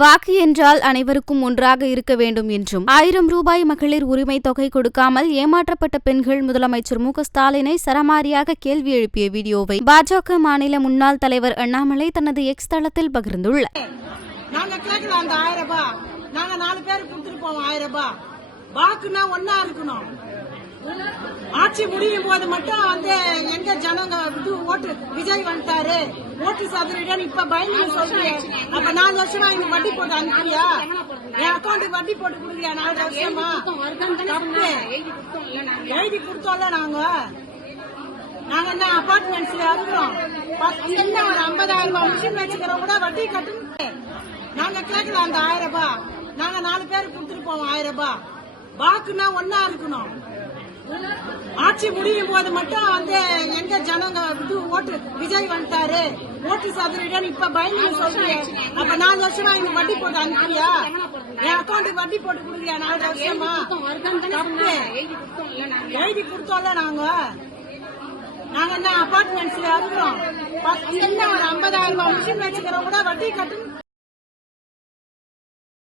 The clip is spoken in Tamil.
வாக்கு என்றால் அனைவருக்கும் ஒன்றாக இருக்க வேண்டும் என்றும். ஆயிரம் ரூபாய் மகளிர் உரிமை தொகை கொடுக்காமல் ஏமாற்றப்பட்ட பெண்கள் முதலமைச்சர் மு ஸ்டாலினை சரமாரியாக கேள்வி எழுப்பிய வீடியோவை பாஜக மாநில முன்னாள் தலைவர் அண்ணாமலை தனது எக்ஸ் தளத்தில் பகிர்ந்துள்ளார். நாங்க நாலு பேர் கொடுத்துட்டு போவோம் ஆயிரம் ரூபாய் வாக்குனா ஒன்னா இருக்கணும். ஆட்சி முடியும் போது மட்டும் வந்து எங்க ஜனங்க இது ஓட்டு விஜய் வந்துட்டாரு. ஓட்டு சதவீதம் இப்ப பயந்து சொல்றீங்க அப்ப நாலு வருஷமா எனக்கு வட்டி போட்டு அனுப்புறியா என் அக்கௌண்ட்டுக்கு வட்டி போட்டு கொடுக்குறியா நாலு வருஷமா எழுதி கொடுத்தோம்ல நாங்க நாங்க என்ன அபார்ட்மெண்ட்ஸ்ல இருக்கிறோம் என்ன ஒரு ஐம்பதாயிரம் ரூபாய் மிஷின் வச்சுக்கிறோம் கூட வட்டி கட்டணும் நாங்க கேட்கல அந்த ஆயிரம் ரூபாய் நாங்க நாலு பேர் கொடுத்துட்டு போவோம் ஆயிரம் ரூபாய் வாக்குனா ஒன்னா இருக்கணும். ஆட்சி முடியும் போது மட்டும் வந்து எங்க ஜனங்க இது ஓட்டு விஜய் வந்துட்டாரு. ஓட்டு சதுரிடம் இப்ப பயந்து சொல்றேன் அப்ப நாலு வருஷமா எனக்கு வட்டி போட்டு அனுப்பியா என் அக்கௌண்ட்டுக்கு வட்டி போட்டு கொடுக்குறியா நாலு வருஷமா? எழுதி கொடுத்தோம்ல நாங்க. நாங்க என்ன அபார்ட்மெண்ட்ஸ்ல இருக்கிறோம் ஐம்பதாயிரம் ரூபாய் மிஷின் வச்சுக்கிறோம் கூட வட்டி கட்டணும்